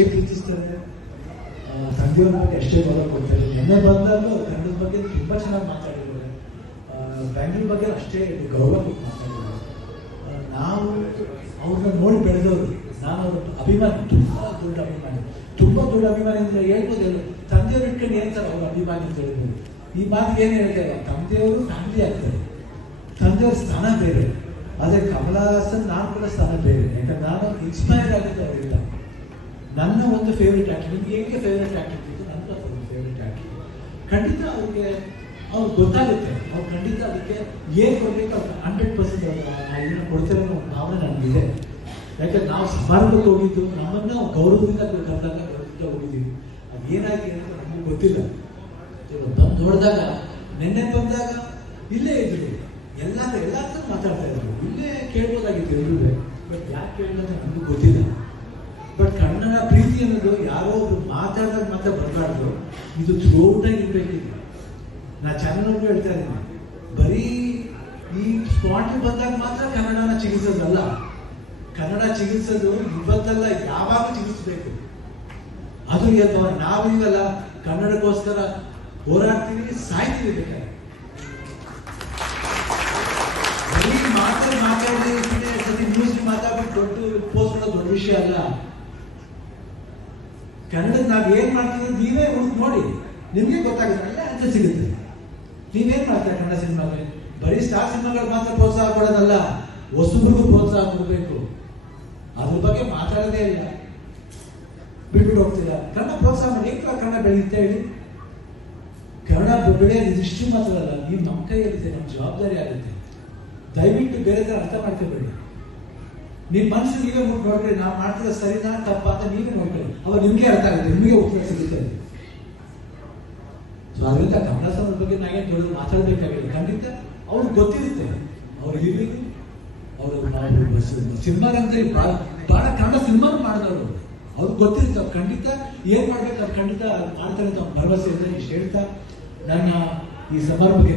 ಪ್ರೀತಿಸ್ತಾರೆ? ತಂದೆಯವ್ರ ಬಗ್ಗೆ ಅಷ್ಟೇ ಗೌರವ ಕೊಡ್ತಾರೆ. ನಿನ್ನೆ ಬಂದಾಗಲೂ ಕನ್ನಡದ ಬಗ್ಗೆ ತುಂಬ ಚೆನ್ನಾಗಿ ಮಾತಾಡಿದ್ದಾರೆ. ಬ್ಯಾಂಕಿನ ಬಗ್ಗೆ ಅಷ್ಟೇ ಗೌರವ ಕೊಟ್ಟು ಮಾತಾಡಿದ್ದಾರೆ. ನಾವು ಅವ್ರನ್ನ ನೋಡಿ ಬೆಳೆದವರು, ನಾನು ಅವ್ರ ಅಭಿಮಾನಿ, ತುಂಬ ದೊಡ್ಡ ಅಭಿಮಾನಿ. ತುಂಬ ದೊಡ್ಡ ಅಭಿಮಾನಿ ಅಂದರೆ ಹೇಳ್ಬೋದು ತಂದೆಯವ್ರು ಇಟ್ಕೊಂಡು ಹೇಳ್ತಾರೆ ಅವ್ರ ಅಭಿಮಾನಿ ಅಂತ ಹೇಳ್ಬೋದು. ಈ ಮಾತಿಗೆ ಏನು ಹೇಳ್ತಾರೆ ತಂದೆಯವರು ಫ್ಯಾಮಿಲಿ ಆಗ್ತಾರೆ. ತಂದೆಯವ್ರ ಸ್ಥಾನ ಬೇರೆ. ಅದೇ ಕಮಲಹಾಸನ್ ನಾನು ಕೂಡ ಸ್ಥಾನ ಬೇರೆ ಯಾಕಂದ್ರೆ ನಾನು ಇನ್ಸ್ಪೈರ್ ಆಗಿದ್ದು ಅವರಿಂದ ನನ್ನ ಒಂದು ಫೇವ್ರೆಟ್ ಆಕ್ಟರ್ ನಿಮ್ಗೆ ಹೇಗೆ ಫೇವ್ರೆಟ್ ಆಕ್ಟರ್ ಇತ್ತು ನನ್ನ ಒಂದು ಫೇವ್ರೆಟ್ ಆಕ್ಟರ್ ಖಂಡಿತ ಅವ್ರಿಗೆ, ಅವ್ರು ಗೊತ್ತಾಗುತ್ತೆ. ಅವ್ರು ಖಂಡಿತ ಅದಕ್ಕೆ ಏನು ಕೊಡಬೇಕು ಅವ್ರು ಹಂಡ್ರೆಡ್ ಪರ್ಸೆಂಟ್ ಇದನ್ನು ಕೊಡ್ತಾರೆ ಅನ್ನೋ ಭಾವನೆ ನನಗಿದೆ. ಯಾಕಂದ್ರೆ ನಾವು ಸಮಾರಂಭಕ್ಕೆ ಹೋಗಿದ್ದು, ನಮ್ಮನ್ನ ಗೌರವದಿಂದ ಕರೆದಾಗ ಗೌರವದಿಂದ ಹೋಗಿದ್ದೀವಿ. ಅದು ಏನಾಗಿ ಅಂತ ನಮಗೆ ಗೊತ್ತಿಲ್ಲ. ಬಂದು ನೋಡಿದಾಗ, ನಿನ್ನೆ ಬಂದಾಗ ಇಲ್ಲೇ ಇದ್ರು ಎಲ್ಲ ಎಲ್ಲ ಮಾತಾಡ್ತಾ ಇದ್ರು ಇಲ್ಲೇ ಕೇಳ್ಬೋದಾಗಿತ್ತು ಎಲ್ಲರೂ ಬಟ್ ಯಾಕೆ ಕೇಳಿದ್ರೆ ನಮಗೂ ಗೊತ್ತಿಲ್ಲ. ಬಟ್ ಕನ್ನಡ ಪ್ರೀತಿ ಅನ್ನೋದು ಯಾರೋ ಒಬ್ರು ಮಾತಾಡೋದು ಮಾತ್ರ ಬರಬಾರ್ದು. ಇದು ಥ್ರೋಟ್ ಆಗಿರ್ಬೇಕಿಲ್ಲ ನಾ ಚಾನಲ್ಗೂ ಹೇಳ್ತಾ ಇದ್ದೀನಿ. ಬರೀ ಈ ಸ್ಪಾಟ್ ಬಂದಾಗ ಮಾತ್ರ ಕನ್ನಡನ ಚಿಕಿತ್ಸೋದಲ್ಲ. ಕನ್ನಡ ಚಿಗಿಸೋದು ಇವತ್ತಲ್ಲ ಯಾವಾಗ ಚಿಕಿತ್ಸಬೇಕು. ಅದು ನಾವು ಇವೆಲ್ಲ ಕನ್ನಡಕ್ಕೋಸ್ಕರ ಹೋರಾಡ್ತೀವಿ, ಸಾಯ್ತೀವಿ ಬೇಕಾದ್ರೆ. ಮಾತಾಡಿ ಮಾತಾಡಿ ಸತಿ ನ್ಯೂಸ್ ಮಾತಾಡ್ಬಿಟ್ಟು ದೊಡ್ಡ ಪೋಸ್ಟ್ ದೊಡ್ಡ ವಿಷಯ ಅಲ್ಲ. ಕನ್ನಡದ ನಾವು ಏನ್ ಮಾಡ್ತೀವಿ ನೀವೇ ಹುಡುಕ್ ನೋಡಿ. ನಿಮ್ಗೆ ಗೊತ್ತಾಗುತ್ತೆ ಅಲ್ಲೇ ಅಂತ ಸಿಗುತ್ತೆ. ನೀವೇನ್ ಮಾಡ್ತೀರಾ ಕನ್ನಡ ಸಿನಿಮಾಗೆ? ಬರೀ ಸ್ಟಾರ್ ಸಿನಿಮಾಗಳು ಮಾತ್ರ ಪ್ರೋತ್ಸಾಹ ಕೊಡೋದಲ್ಲ, ಹೊಸಬ್ರಿಗೂ ಪ್ರೋತ್ಸಾಹ ಕೊಡಬೇಕು. ಅದ್ರ ಬಗ್ಗೆ ಮಾತಾಡೋದೇ ಇಲ್ಲ. ಬಿಟ್ಬಿಟ್ಟು ಹೋಗ್ತೀರಾ? ಕನ್ನಡ ಪ್ರೋತ್ಸಾಹ ಮಾಡಿ ಏಕ ಕನ್ನಡ ಬೆಳೆಯುತ್ತೆ ಹೇಳಿ? ಕನ್ನಡ ಬೆಳೆಯೋದು ಇಷ್ಟು ಮಾತ್ರ ಅಲ್ಲ, ನೀವು ನಮ್ಮ ಕೈಯಲ್ಲಿದೆ ನಮ್ಮ ಜವಾಬ್ದಾರಿ ಆಗುತ್ತೆ. ದಯವಿಟ್ಟು ಬೇರೆ ಥರ ಅರ್ಥ ಮಾಡ್ಕೋಬೇಡಿ. ನಿಮ್ಮ ಮನಸ್ಸು ನೀವೇ ಮುಟ್ಟು ನೋಡ್ರಿ ನಾವು ಮಾಡ್ತಿರೋ ಸರಿನಾ ತಪ್ಪ ಅಂತ ನೀವೇ ನೋಡ್ಕೊಳ್ಳಿ. ಅವಾಗ ನಿಮ್ಗೆ ಅರ್ಥ ಆಗುತ್ತೆ, ನಿಮಗೆ ಉತ್ತರ ಸಿಗುತ್ತೆ. ಸೊ ಅದರಿಂದ ಕನ್ನಡ ಸಮಾಜದ ಬಗ್ಗೆ ನಾವೇನು ದೊಡ್ಡದು ಮಾತಾಡಬೇಕಾಗಿಲ್ಲ. ಖಂಡಿತ ಅವ್ರಿಗೆ ಗೊತ್ತಿರುತ್ತೆ. ಅವ್ರು ಇಲ್ಲಿ ಅವರು ಸಿನಿಮಾಗಂತ ಬಹಳ ಕನ್ನಡ ಸಿನಿಮಾ ಮಾಡಿದವರು. ಅವ್ರಿಗೆ ಗೊತ್ತಿರುತ್ತೆ, ಅವ್ರು ಖಂಡಿತ ಏನ್ ಮಾಡ್ಬೇಕು, ಅವ್ರು ಖಂಡಿತ ಮಾಡ್ತಾರೆ ಅಂತ ಭರವಸೆ ಇದೆ, ಇಷ್ಟು ಹೇಳ್ತಾ ನನ್ನ ಈ ಸಮಾರಂಭಕ್ಕೆ